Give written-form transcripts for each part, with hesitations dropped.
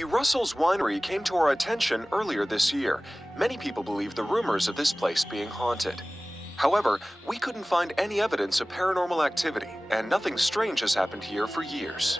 The Russells Winery came to our attention earlier this year. Many people believe the rumors of this place being haunted. However, we couldn't find any evidence of paranormal activity, and nothing strange has happened here for years.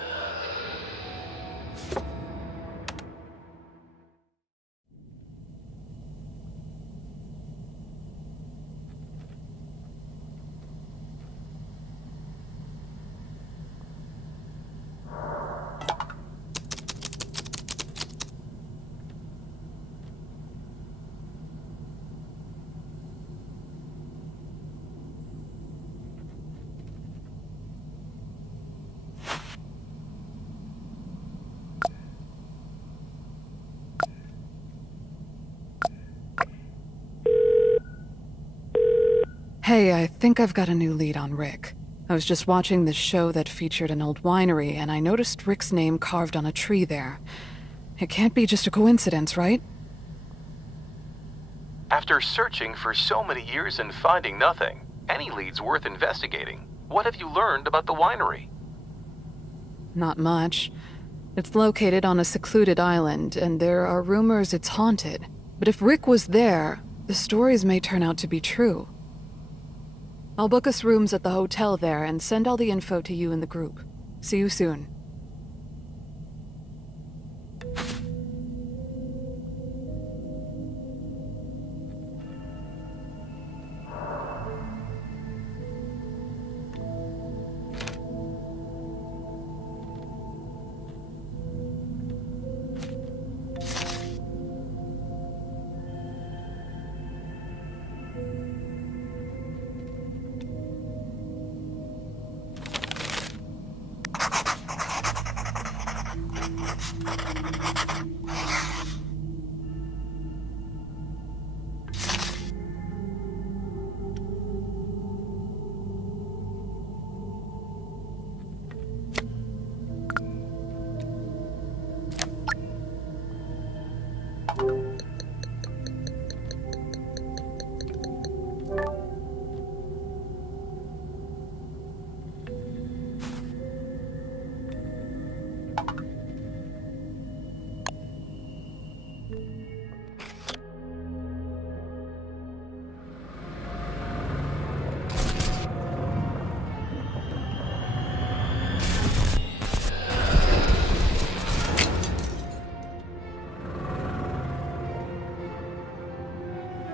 Hey, I think I've got a new lead on Rick. I was just watching this show that featured an old winery, and I noticed Rick's name carved on a tree there. It can't be just a coincidence, right? After searching for so many years and finding nothing, any lead's worth investigating. What have you learned about the winery? Not much. It's located on a secluded island, and there are rumors it's haunted. But if Rick was there, the stories may turn out to be true. I'll book us rooms at the hotel there and send all the info to you in the group. See you soon.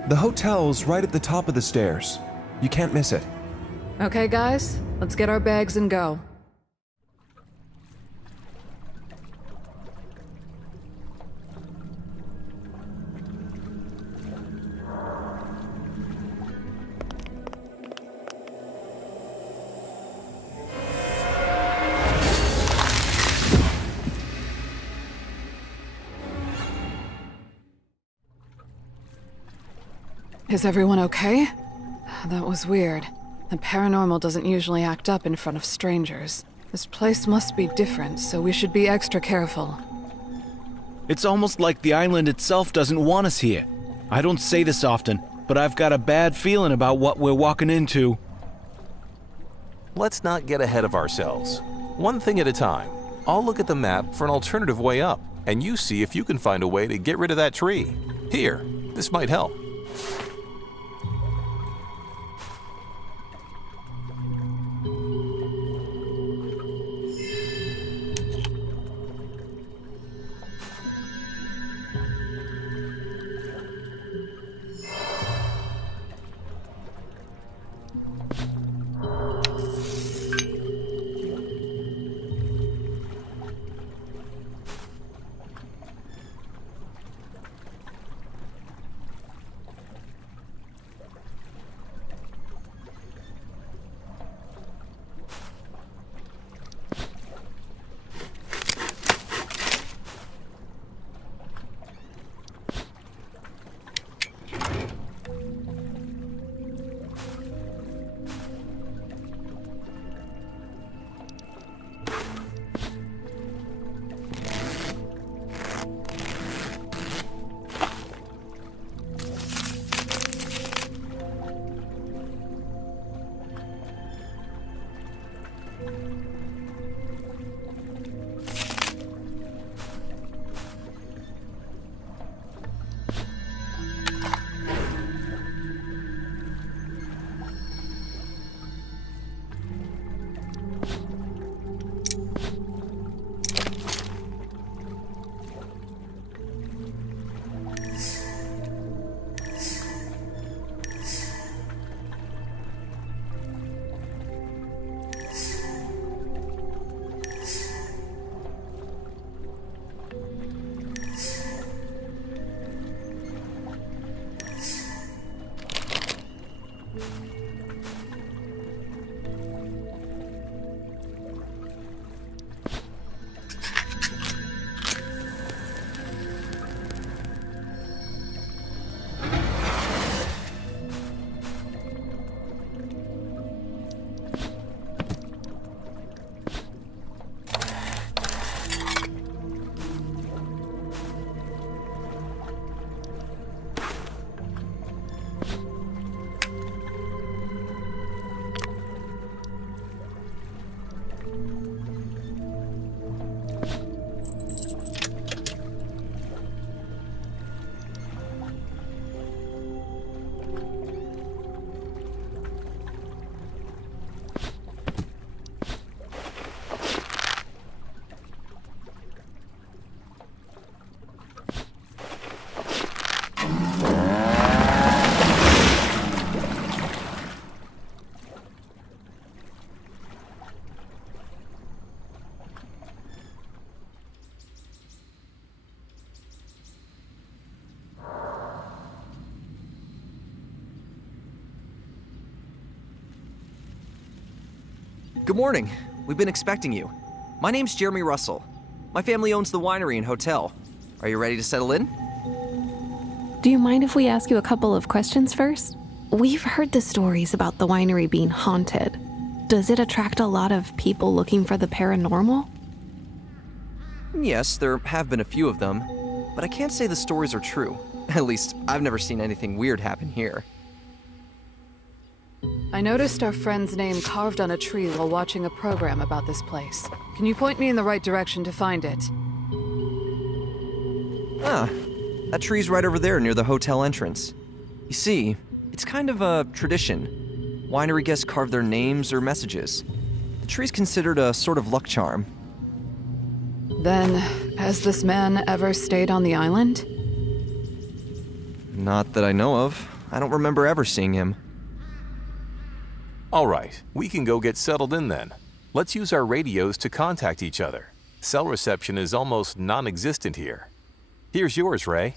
The hotel's right at the top of the stairs. You can't miss it. Okay, guys, let's get our bags and go. Is everyone okay? That was weird. The paranormal doesn't usually act up in front of strangers. This place must be different, so we should be extra careful. It's almost like the island itself doesn't want us here. I don't say this often, but I've got a bad feeling about what we're walking into. Let's not get ahead of ourselves. One thing at a time. I'll look at the map for an alternative way up, and you see if you can find a way to get rid of that tree. Here, this might help. Good morning. We've been expecting you. My name's Jeremy Russell. My family owns the winery and hotel. Are you ready to settle in? Do you mind if we ask you a couple of questions first? We've heard the stories about the winery being haunted. Does it attract a lot of people looking for the paranormal? Yes, there have been a few of them, but I can't say the stories are true. At least, I've never seen anything weird happen here. I noticed our friend's name carved on a tree while watching a program about this place. Can you point me in the right direction to find it? Ah, that tree's right over there near the hotel entrance. You see, it's kind of a tradition. Winery guests carve their names or messages. The tree's considered a sort of luck charm. Then, has this man ever stayed on the island? Not that I know of. I don't remember ever seeing him. All right, we can go get settled in then. Let's use our radios to contact each other. Cell reception is almost non-existent here. Here's yours, Ray.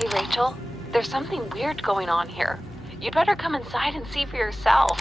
Hey, Rachel, there's something weird going on here. You'd better come inside and see for yourself.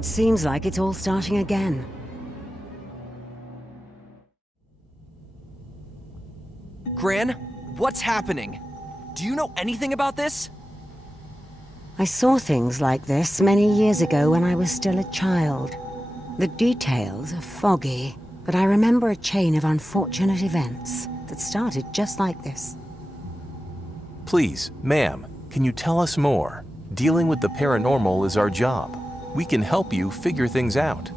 It seems like it's all starting again. Gran, what's happening? Do you know anything about this? I saw things like this many years ago when I was still a child. The details are foggy, but I remember a chain of unfortunate events that started just like this. Please, ma'am, can you tell us more? Dealing with the paranormal is our job. We can help you figure things out.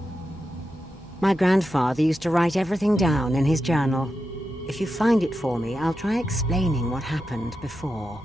My grandfather used to write everything down in his journal. If you find it for me, I'll try explaining what happened before.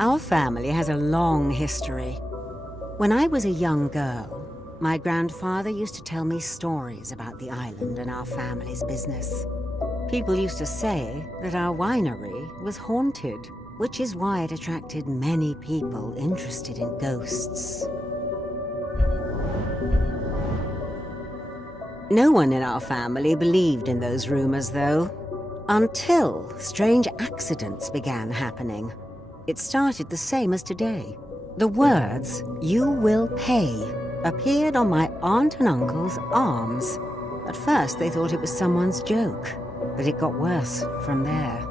Our family has a long history. When I was a young girl, my grandfather used to tell me stories about the island and our family's business. People used to say that our winery was haunted, which is why it attracted many people interested in ghosts. No one in our family believed in those rumors, though, until strange accidents began happening. It started the same as today. The words, "You will pay," appeared on my aunt and uncle's arms. At first, they thought it was someone's joke, but it got worse from there.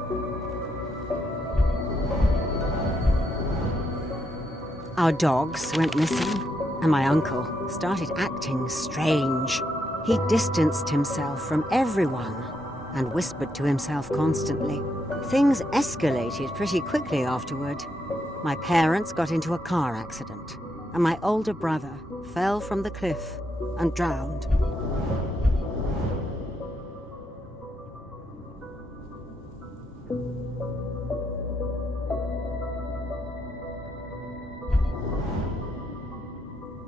Our dogs went missing, and my uncle started acting strange. He distanced himself from everyone and whispered to himself constantly. Things escalated pretty quickly afterward. My parents got into a car accident, and my older brother fell from the cliff and drowned.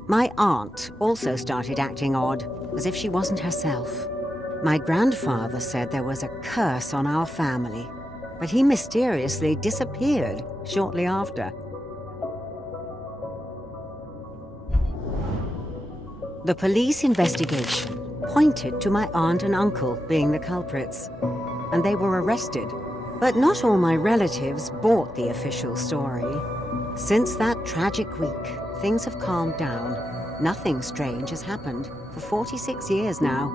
My aunt also started acting odd, as if she wasn't herself. My grandfather said there was a curse on our family, but he mysteriously disappeared shortly after. The police investigation pointed to my aunt and uncle being the culprits, and they were arrested. But not all my relatives bought the official story. Since that tragic week, things have calmed down. Nothing strange has happened for 46 years now.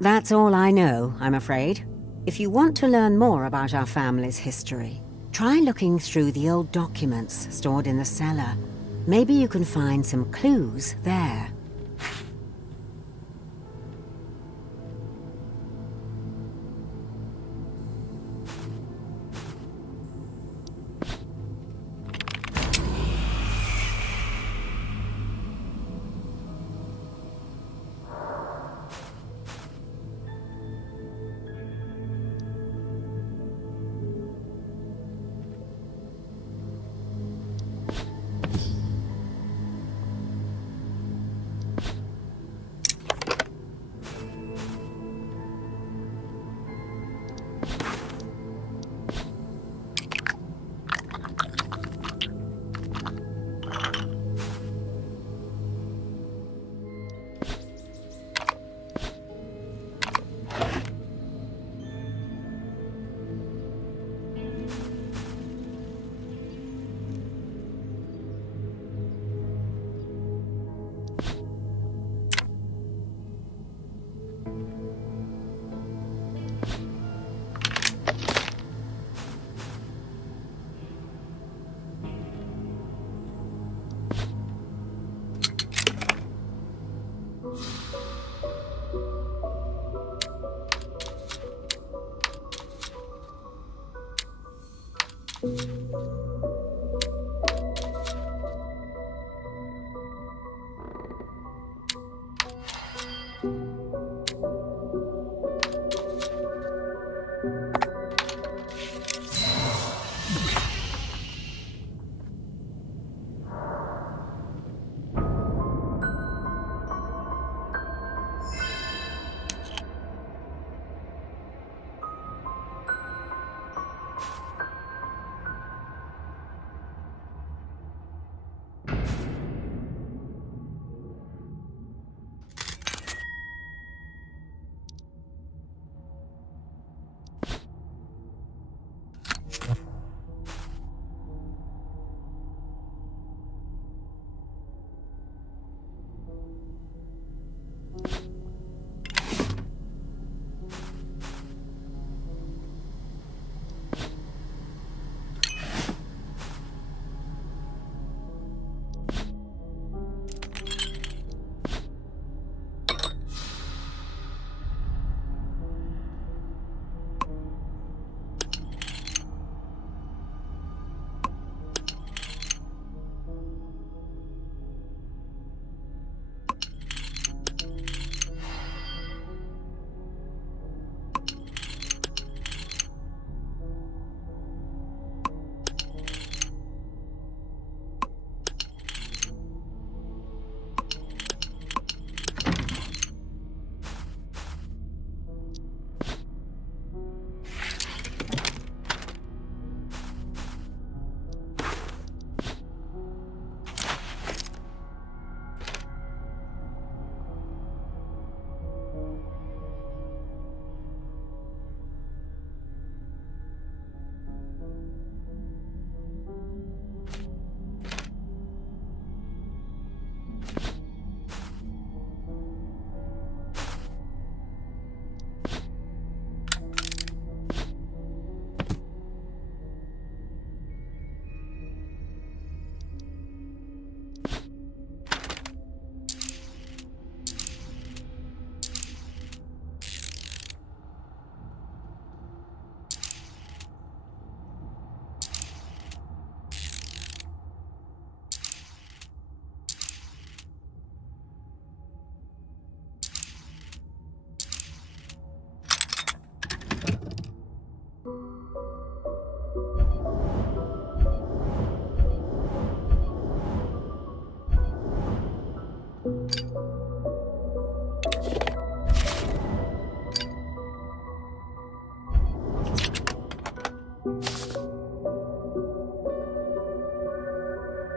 That's all I know, I'm afraid. If you want to learn more about our family's history, try looking through the old documents stored in the cellar. Maybe you can find some clues there.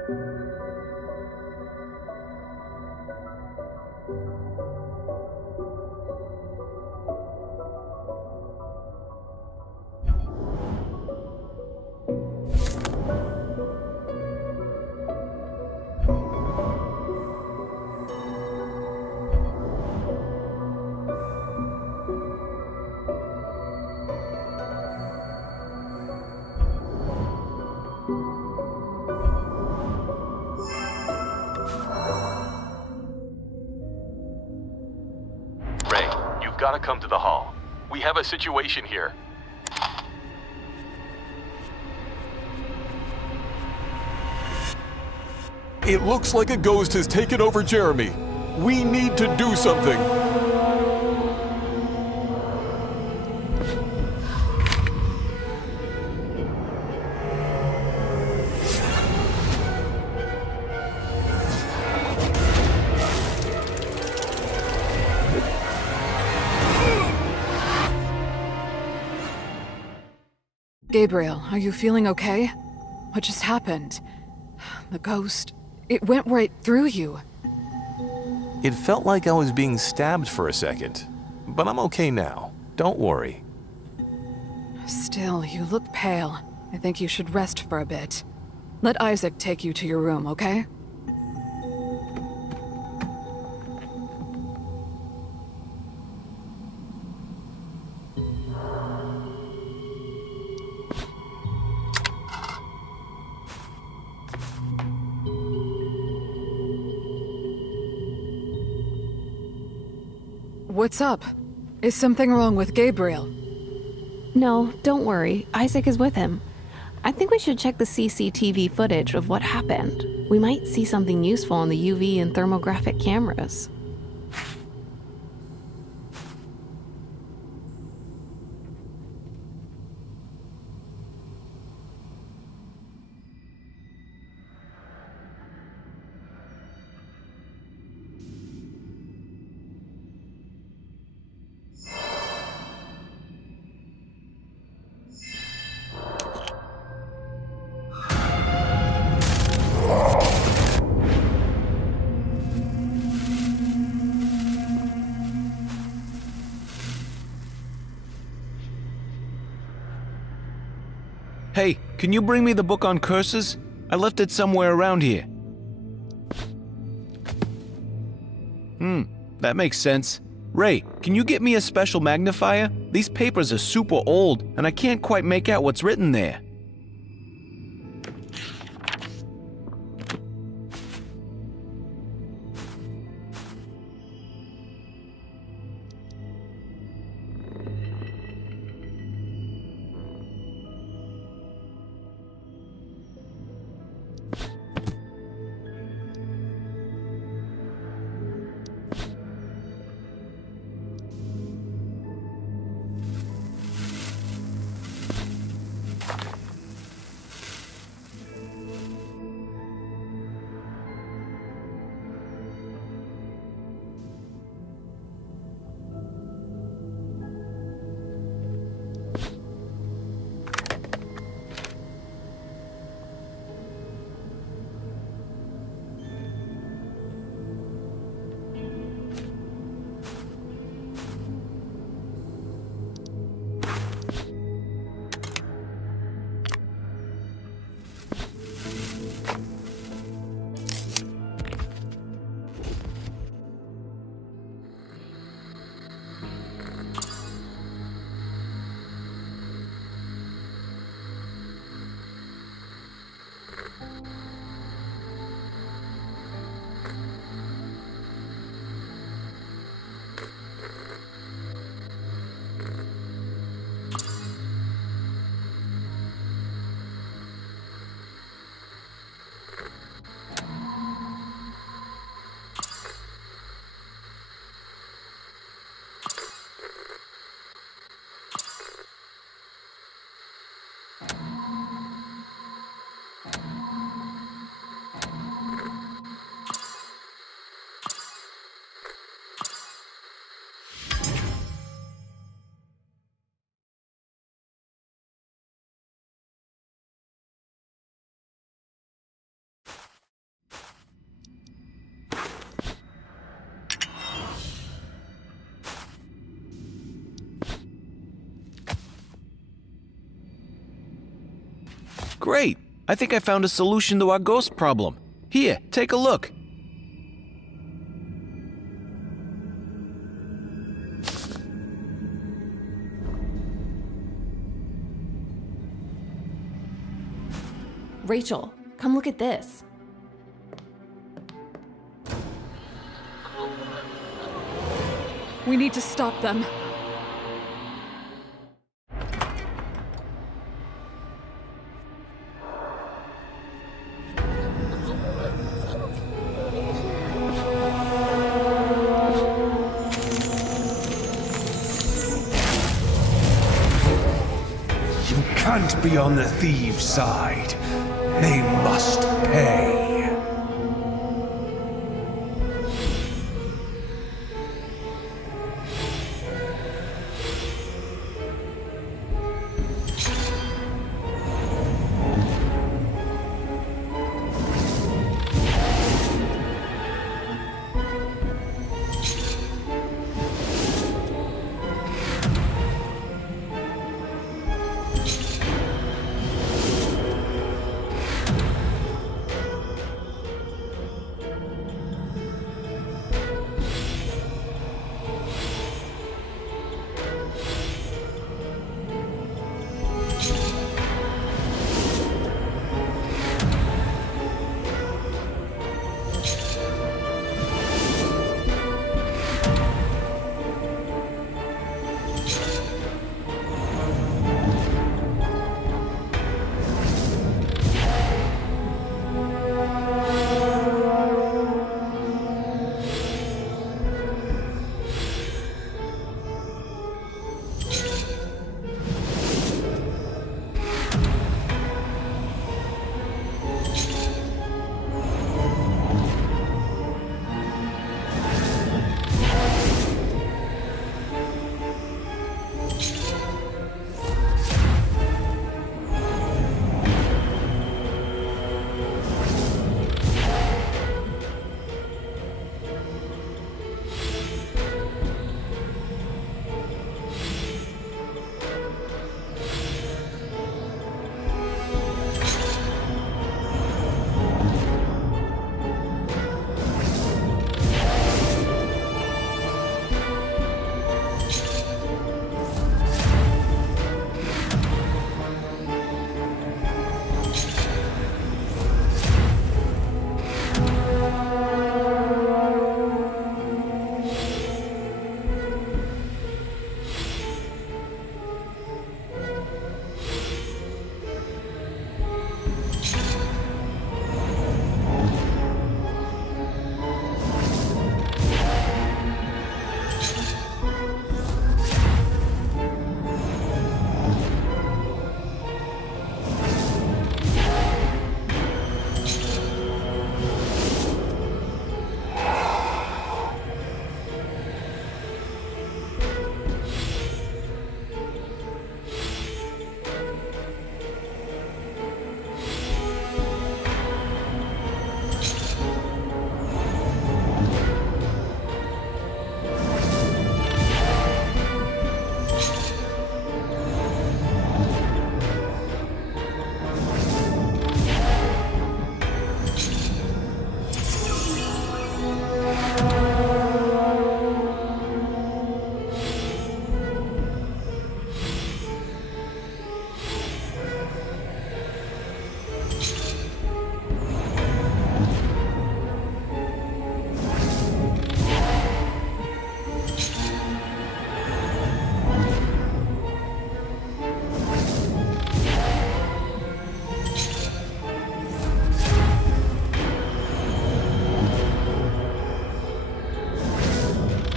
Ray, you've got to come to the hall. We have a situation here. It looks like a ghost has taken over Jeremy. We need to do something. Gabriel, are you feeling okay? What just happened? The ghost, it went right through you. It felt like I was being stabbed for a second, but I'm okay now. Don't worry. Still, you look pale. I think you should rest for a bit. Let Isaac take you to your room, okay? What's up? Is something wrong with Gabriel? No, don't worry. Isaac is with him. I think we should check the CCTV footage of what happened. We might see something useful on the UV and thermographic cameras. Hey, can you bring me the book on curses? I left it somewhere around here. That makes sense. Ray, can you get me a special magnifier? These papers are super old, and I can't quite make out what's written there. Great! I think I found a solution to our ghost problem. Here, take a look. Rachel, come look at this. We need to stop them. You can't be on the thieves' side. They must pay.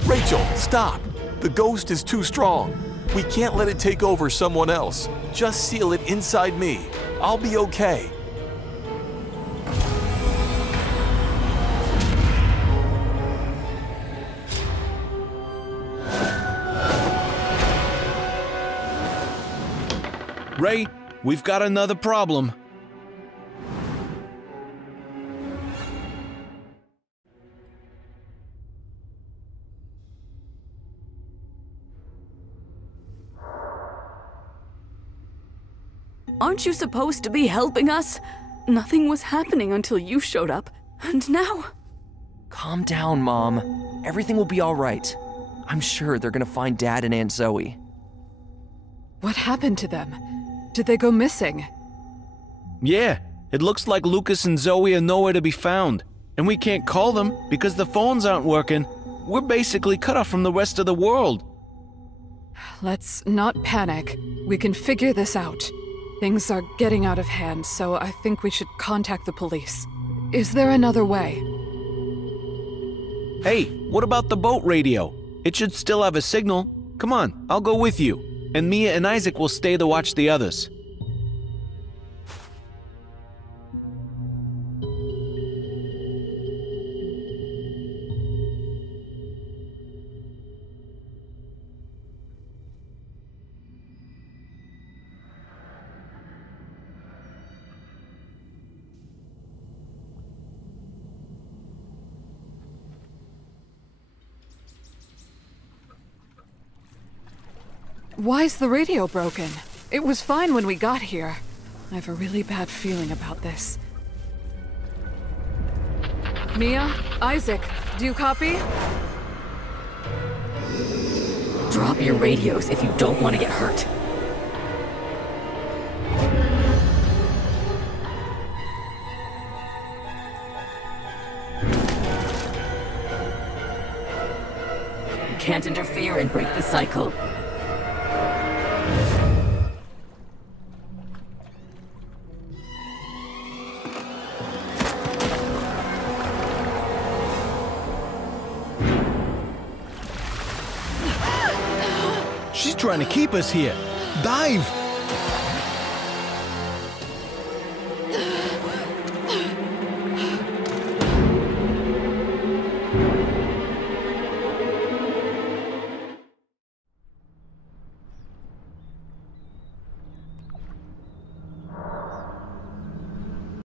Rachel, stop! The ghost is too strong. We can't let it take over someone else. Just seal it inside me. I'll be okay. Ray, we've got another problem. Aren't you supposed to be helping us? Nothing was happening until you showed up, and now... Calm down, Mom. Everything will be all right. I'm sure they're gonna find Dad and Aunt Zoe. What happened to them? Did they go missing? Yeah, it looks like Lucas and Zoe are nowhere to be found. And we can't call them because the phones aren't working. We're basically cut off from the rest of the world. Let's not panic. We can figure this out. Things are getting out of hand, so I think we should contact the police. Is there another way? Hey, what about the boat radio? It should still have a signal. Come on, I'll go with you. And Mia and Isaac will stay to watch the others. Why's the radio broken? It was fine when we got here. I have a really bad feeling about this. Mia? Isaac, do you copy? Drop your radios if you don't want to get hurt. You can't interfere and break the cycle. She's trying to keep us here. Dive!